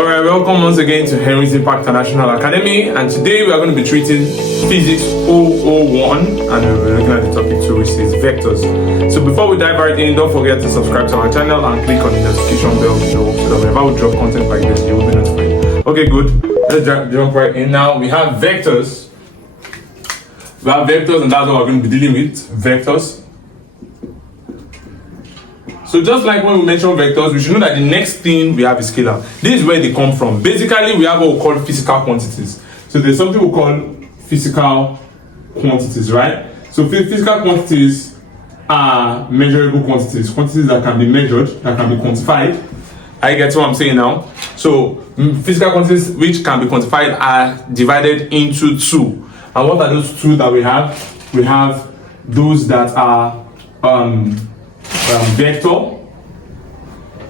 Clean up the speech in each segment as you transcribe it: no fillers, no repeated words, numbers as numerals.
Alright, welcome once again to Henry's Impact International Academy, and today we are going to be treating Physics 001 and we'll be looking at the topic 2, which is vectors. So before we dive right in, don't forget to subscribe to our channel and click on the notification bell below so that whenever we drop content like this, you will be notified. Okay, good. Let's jump right in now. We have vectors. We have vectors, and that's what we're going to be dealing with, vectors. So just like when we mention vectors, we should know that the next thing we have is scalar. This is where they come from. Basically, we have what we call physical quantities. So there's something we call physical quantities, right? So physical quantities are measurable quantities, quantities that can be measured, that can be quantified. I get what I'm saying now. So physical quantities which can be quantified are divided into two. And what are those two that we have? We have those that are vector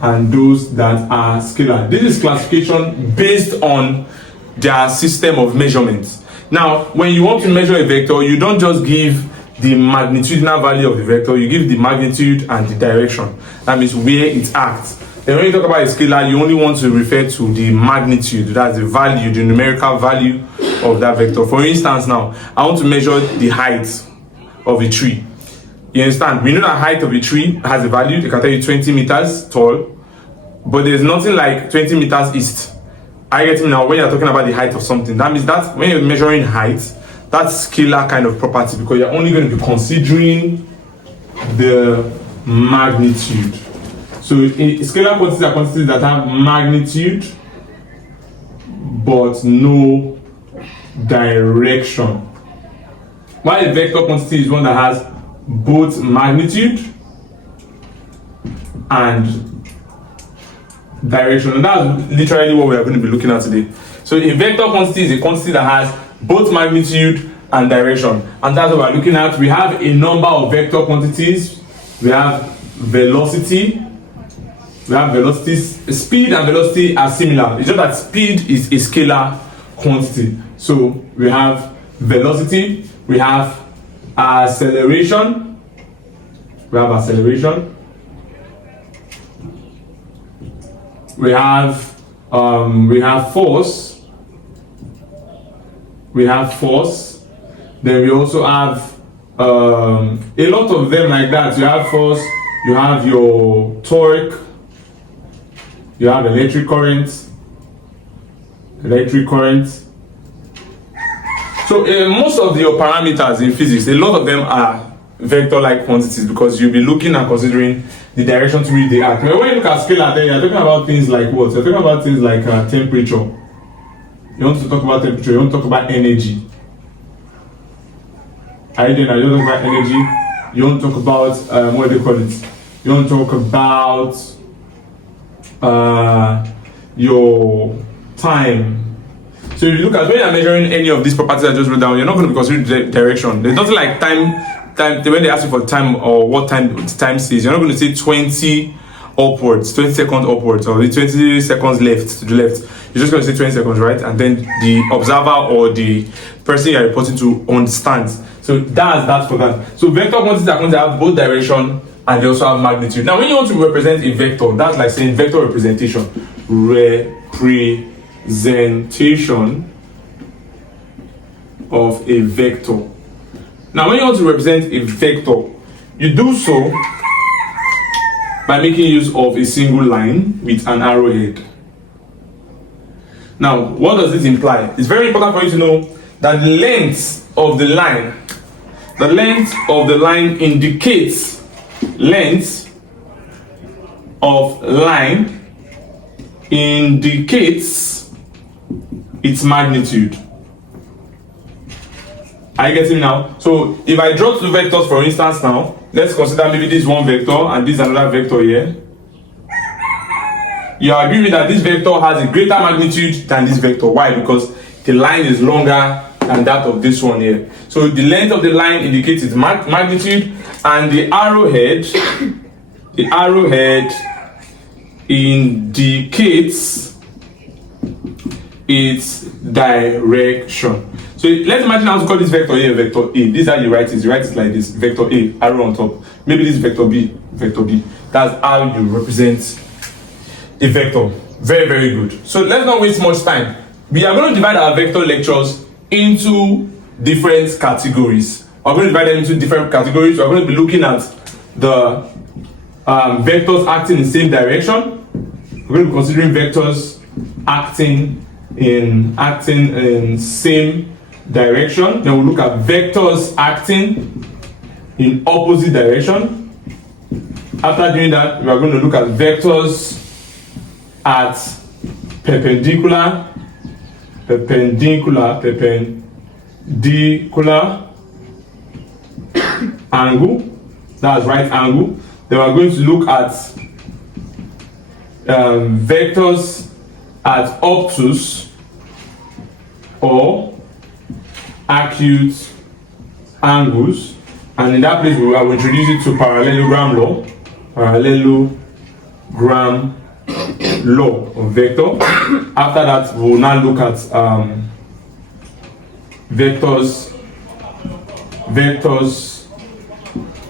and those that are scalar. This is classification based on their system of measurements. Now, when you want to measure a vector, you don't just give the magnitudinal value of the vector, you give the magnitude and the direction. That means where it acts. Then when you talk about a scalar, you only want to refer to the magnitude, that's the value, the numerical value of that vector. For instance, now, I want to measure the height of a tree. You understand? We know that height of a tree has a value. They can tell you 20 meters tall, but there's nothing like 20 meters east. I get it now. When you're talking about the height of something, that means that when you're measuring height, that's scalar kind of property because you're only going to be considering the magnitude. So scalar quantities are quantities that have magnitude but no direction. While a vector quantity is one that has both magnitude and direction, and that's literally what we are going to be looking at today. So a vector quantity is a quantity that has both magnitude and direction, and that's what we're looking at. We have a number of vector quantities. We have velocity. We have velocities. Speed and velocity are similar. It's just that speed is a scalar quantity. So we have velocity. We have acceleration. We have acceleration. We have force. We have force. Then we also have a lot of them like that. You have force. You have your torque. You have electric current. Electric current. So most of your parameters in physics, a lot of them are vector-like quantities because you'll be looking and considering the direction to which they act. When you look at scalar, then you're talking about things like what? You're talking about things like temperature. You want to talk about temperature. You want to talk about energy. You don't talk about energy. You want to talk about what do they call it? You want to talk about your time. So if you look at when you're measuring any of these properties I just wrote down, you're not going to be considering the direction. There's nothing like time when they ask you for time or what time the time says, you're not going to say 20 upwards, 20 seconds upwards, or the 20 seconds left to the left. You're just going to say 20 seconds, right? And then the observer or the person you're reporting to understands. So that's that for that. So vector quantities are going to have both direction and they also have magnitude. Now, when you want to represent a vector, that's like saying vector representation. Representation of a vector. Now, when you want to represent a vector, you do so by making use of a single line with an arrowhead. Now, what does this imply? It's very important for you to know that the length of the line indicates its magnitude. Are you getting me now? So if I draw two vectors, for instance, now let's consider maybe this one vector and this another vector here. You agree with that this vector has a greater magnitude than this vector. Why? Because the line is longer than that of this one here. So the length of the line indicates its magnitude, and the arrowhead indicates its direction. So let's imagine how to call this vector A vector A. This is how you write it. You write it like this: vector A, arrow on top. Maybe this vector B, vector B. That's how you represent a vector. Very, very good. So let's not waste much time. We are going to divide our vector lectures into different categories. We're going to divide them into different categories. We're going to be looking at the vectors acting in the same direction. We're going to be considering vectors acting in same direction. Then we'll look at vectors acting in opposite direction. After doing that, we are going to look at vectors at perpendicular angle, that's right angle. Then we're going to look at vectors at obtuse or acute angles, and in that place we will introduce it to parallelogram law of vector. After that, we will now look at vectors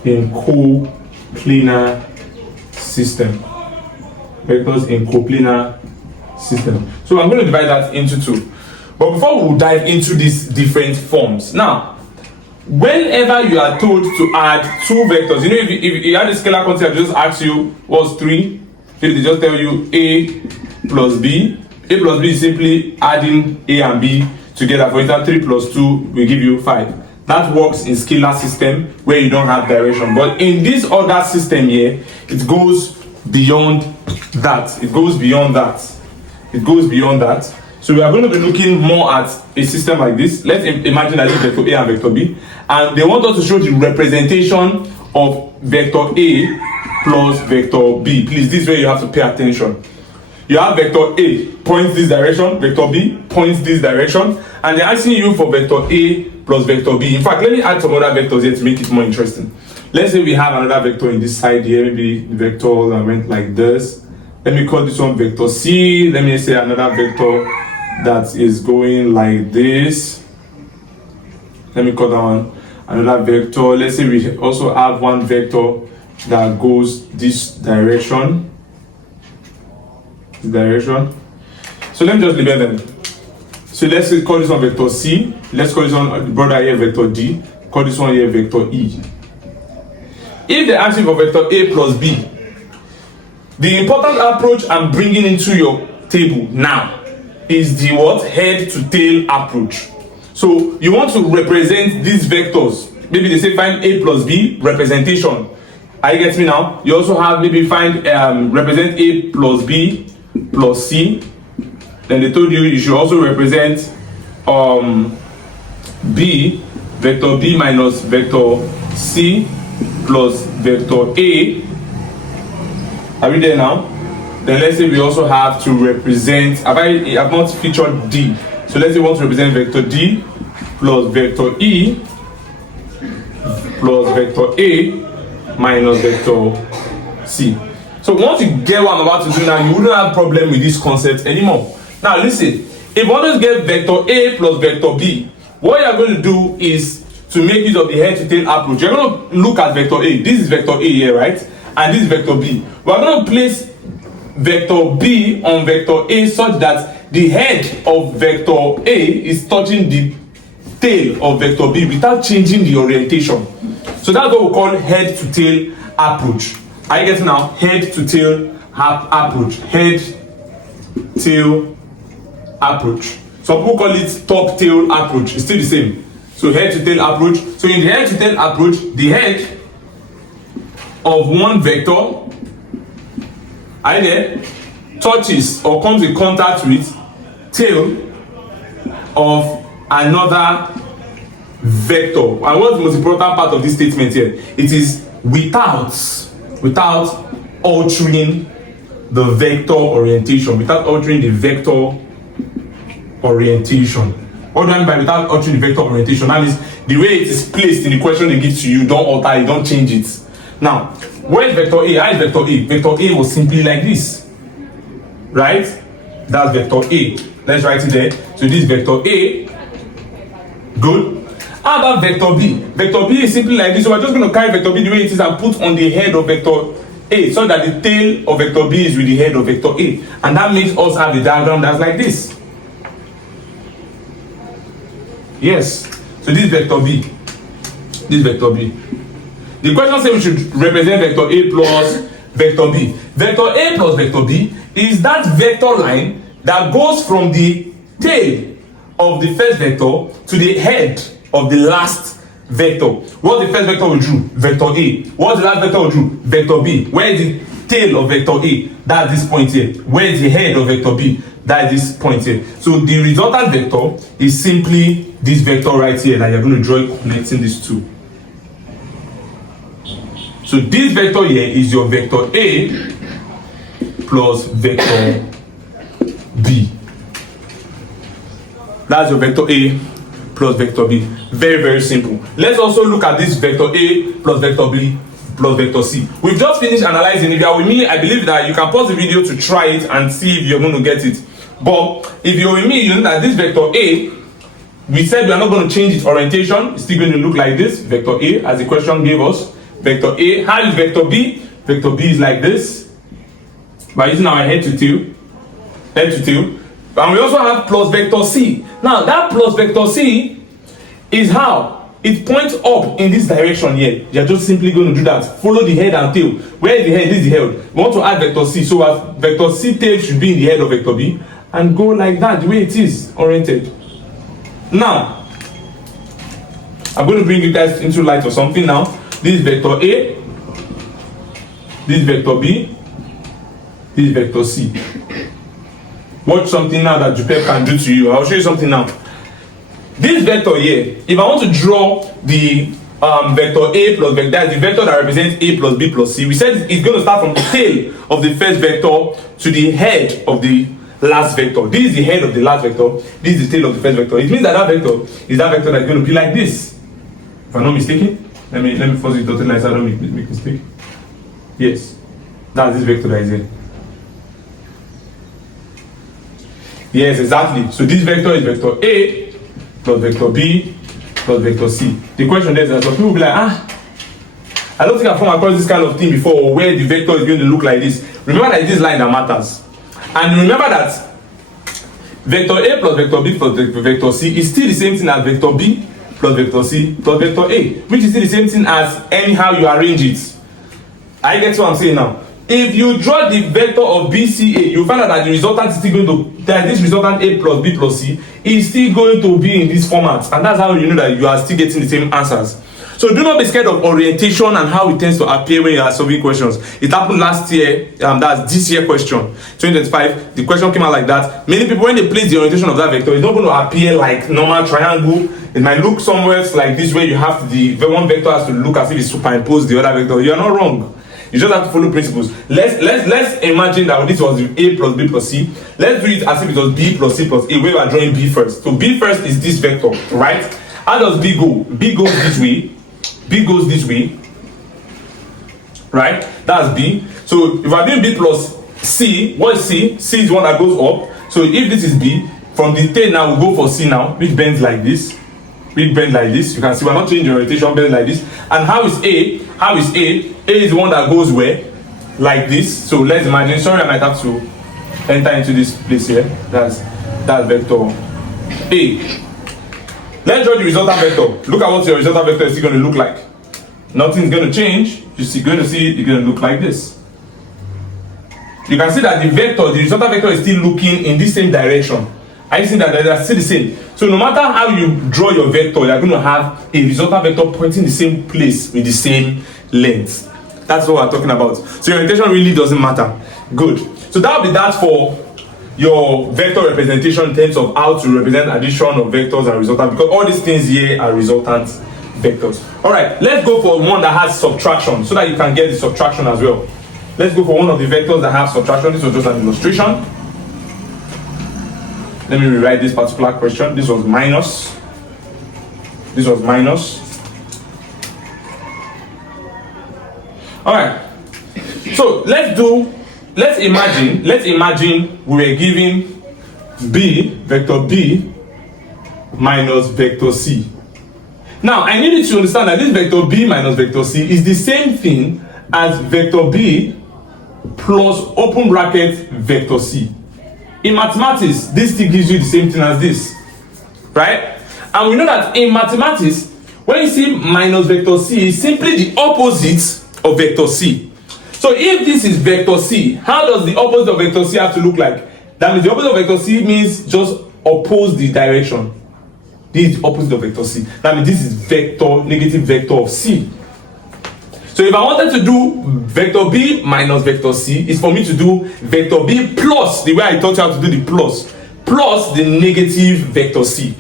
in coplanar system. Vectors in coplanar system. So I'm going to divide that into two. But before we dive into these different forms, now, whenever you are told to add two vectors, you know, if you had a scalar quantity, I just ask you what's 3, if they just tell you A plus B is simply adding A and B together. For instance, 3 plus 2 will give you 5. That works in scalar system where you don't have direction. But in this other system here, it goes beyond that. It goes beyond that. So we are going to be looking more at a system like this. Let's imagine that it's vector A and vector B. And they want us to show the representation of vector A plus vector B. Please, this is where you have to pay attention. You have vector A points this direction, vector B points this direction, and they're asking you for vector A plus vector B. In fact, let me add some other vectors here to make it more interesting. Let's say we have another vector in this side here, maybe the vector that went like this. Let me call this one vector C. Let me say another vector that is going like this. Let me call that one another vector. Let's say we also have one vector that goes this direction. So let me just label them. So let's call this one vector C. Let's call this one brother here vector D. Call this one here vector E. If they ask you for vector A plus B, the important approach I'm bringing into your table now is the what? Head to tail approach. So you want to represent these vectors. Maybe they say find A plus B representation. Are you getting me now? You also have maybe find represent A plus B plus C. Then they told you should also represent B, vector B minus vector C plus vector A. Are we there now? Then let's say we also have to represent, I've not featured D. So let's say we want to represent vector D plus vector E plus vector A minus vector C. So once you get what I'm about to do now, you wouldn't have problem with this concept anymore. Now listen, if you want to get vector A plus vector B, what you're going to do is to make use of the head to tail approach. You're going to look at vector A. This is vector A here, right? And this is vector B. We're going to place vector B on vector A such that the head of vector A is touching the tail of vector B without changing the orientation. So that's what we call head to tail approach. Are you getting now? Head to tail approach. Head tail approach. Some people call it top tail approach. It's still the same. So head to tail approach. So in the head to tail approach, the head of one vector, are you there, touches or comes in contact with tail of another vector. And what's the most important part of this statement here? It is without altering the vector orientation. Without altering the vector orientation. What do I mean by without altering the vector orientation? That means the way it is placed in the question they give to you, don't alter it, don't change it. Now, where is vector A? How is vector A? Vector A was simply like this. Right? That's vector A. Let's write it there. So this is vector A. Good. How about vector B? Vector B is simply like this. So we're just going to carry vector B the way it is and put on the head of vector A, so that the tail of vector B is with the head of vector A. And that makes us have a diagram that's like this. Yes. So this is vector B. This is vector B. The question says we should represent vector A plus vector B. Vector A plus vector B is that vector line that goes from the tail of the first vector to the head of the last vector. What the first vector will do? Vector A. What the last vector will do? Vector B. Where is the tail of vector A? That's this point here. Where is the head of vector B? That is this point here. So the resultant vector is simply this vector right here that you're going to draw connecting these two. So this vector here is your vector A plus vector B. That's your vector A plus vector B. Very, very simple. Let's also look at this vector A plus vector B plus vector C. We've just finished analyzing. If you are with me, I believe that you can pause the video to try it and see if you're going to get it. But if you're with me, you know that this vector A, we said we are not going to change its orientation. It's still going to look like this. Vector A, as the question gave us. Vector A. How is vector B? Vector B is like this. By using our head to tail. Head to tail. And we also have plus vector C. Now that plus vector C is how it points up in this direction here. You're just simply going to do that. Follow the head and tail. Where is the head? This is the head. We want to add vector C. So as vector C tail should be in the head of vector B and go like that, the way it is oriented. Now, I'm going to bring you guys into light or something now. This is vector A, this is vector B, this is vector C. Watch something now that Jupeb can do to you. I'll show you something now. This vector here, if I want to draw the vector A plus vector, that's the vector that represents A plus B plus C, we said it's going to start from the tail of the first vector to the head of the last vector. This is the head of the last vector, this is the tail of the first vector. It means that that vector is that vector that's going to be like this. If I'm not mistaken. Let me first do dotted lines so I don't make mistake. Yes. That's this vector that is here. Yes, exactly. So this vector is vector A plus vector B plus vector C. The question there is that some people will be like, I don't think I've come across this kind of thing before where the vector is going to look like this. Remember that it's this line that matters. And remember that vector A plus vector B plus vector C is still the same thing as vector B plus vector C plus vector A, which is still the same thing as anyhow you arrange it. I get what I'm saying now. If you draw the vector of BCA, you find out that the resultant is still going to, that this resultant A plus B plus C is still going to be in this format. And that's how you know that you are still getting the same answers. So do not be scared of orientation and how it tends to appear when you are solving questions. It happened last year, that's this year question, 2025. The question came out like that. Many people, when they place the orientation of that vector, it's not going to appear like normal triangle. It might look somewhere like this where you have the one vector has to look as if it's superimposed the other vector. You are not wrong. You just have to follow principles. Let's imagine that this was A plus B plus C. Let's do it as if it was B plus C plus A, where we are drawing B first. So B first is this vector, right? How does B go? B goes this way. B goes this way, right? That's B. So if I'm doing B plus C, what is C? C is one that goes up. So if this is B, from the tail now we'll go for C now, which bends like this. Which bends like this. You can see we're not changing orientation, bends like this. And how is A? How is A? A is the one that goes where? Like this. So let's imagine, sorry I might have to enter into this place here. That's vector A. Let's draw the resultant vector. Look at what your resultant vector is going to look like. Nothing's going to change. You're going to see it's going to look like this. You can see that the resultant vector is still looking in this same direction. I see that they're still the same. So no matter how you draw your vector, you're going to have a resultant vector pointing the same place with the same length. That's what we're talking about. So your orientation really doesn't matter. Good. So that'll be that for your vector representation in terms of how to represent addition of vectors and resultant, because all these things here are resultant vectors. All right, let's go for one that has subtraction so that you can get the subtraction as well. Let's go for one of the vectors that have subtraction. This was just an illustration. Let me rewrite this particular question. This was minus. This was minus. All right. So let's imagine we were given vector B minus vector C. Now I need you to understand that this vector B minus vector C is the same thing as vector B plus open bracket vector C. In mathematics, this still gives you the same thing as this, right? And we know that in mathematics, when you see minus vector C, it's simply the opposite of vector C. So if this is vector C, how does the opposite of vector C have to look like? That means the opposite of vector C means just oppose the direction. This is the opposite of vector C. That means this is vector, negative vector of C. So if I wanted to do vector B minus vector C, is for me to do vector B plus, the way I taught you how to do the plus the negative vector C.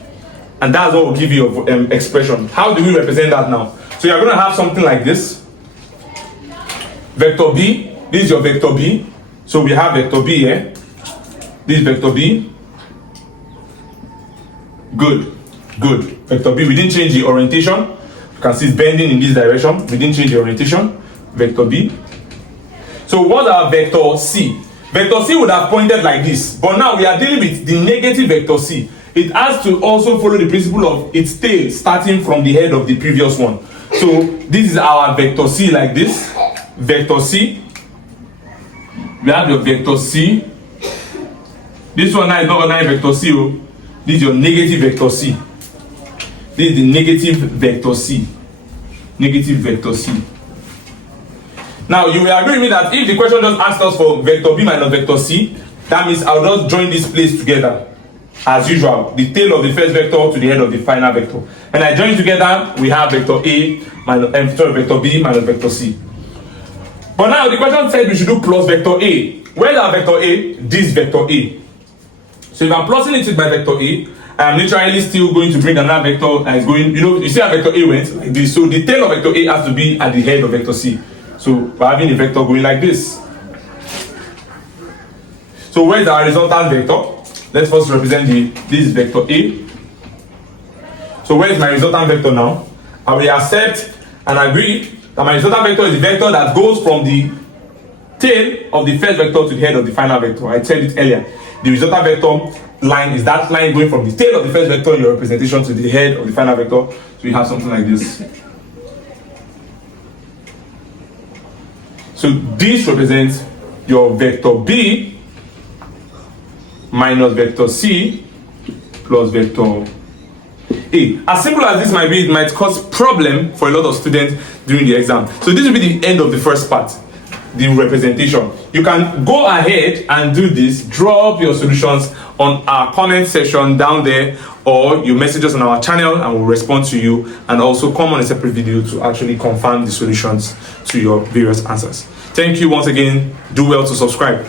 And that's what will give you your expression. How do we represent that now? So you're going to have something like this. Vector B, this is your vector B. So we have vector B here. This is vector B. Good. Vector B, we didn't change the orientation. You can see it's bending in this direction. We didn't change the orientation. Vector B. So what's our vector C? Vector C would have pointed like this. But now we are dealing with the negative vector C. It has to also follow the principle of its tail starting from the head of the previous one. So this is our vector C like this. Vector C. We have your vector C. This one now is not ordinary vector C. This is your negative vector C. This is the negative vector C. Negative vector C. Now you will agree with me that if the question just asked us for vector B minus vector C, that means I'll just join this place together. As usual, the tail of the first vector to the head of the final vector. When I join together, we have vector A minus vector B minus vector C. But now the question said we should do plus vector A. Where's our vector A? This vector A. So if I'm plussing it by vector A, I'm literally still going to bring another vector that is going, you see how vector A went like this. So the tail of vector A has to be at the head of vector C. So we're having a vector going like this. So where's our resultant vector? Let's first represent this vector A. So where is my resultant vector now? I will accept and agree that my resultant vector is the vector that goes from the tail of the first vector to the head of the final vector. I said it earlier. The resultant vector line is that line going from the tail of the first vector in your representation to the head of the final vector. So we have something like this. So this represents your vector B minus vector C plus vector A. As simple as this might be, it might cause problem for a lot of students during the exam. So this will be the end of the first part, the representation. You can go ahead and do this, drop your solutions on our comment section down there, or you message us on our channel and we'll respond to you, and also come on a separate video to actually confirm the solutions to your various answers. Thank you once again. Do well to subscribe.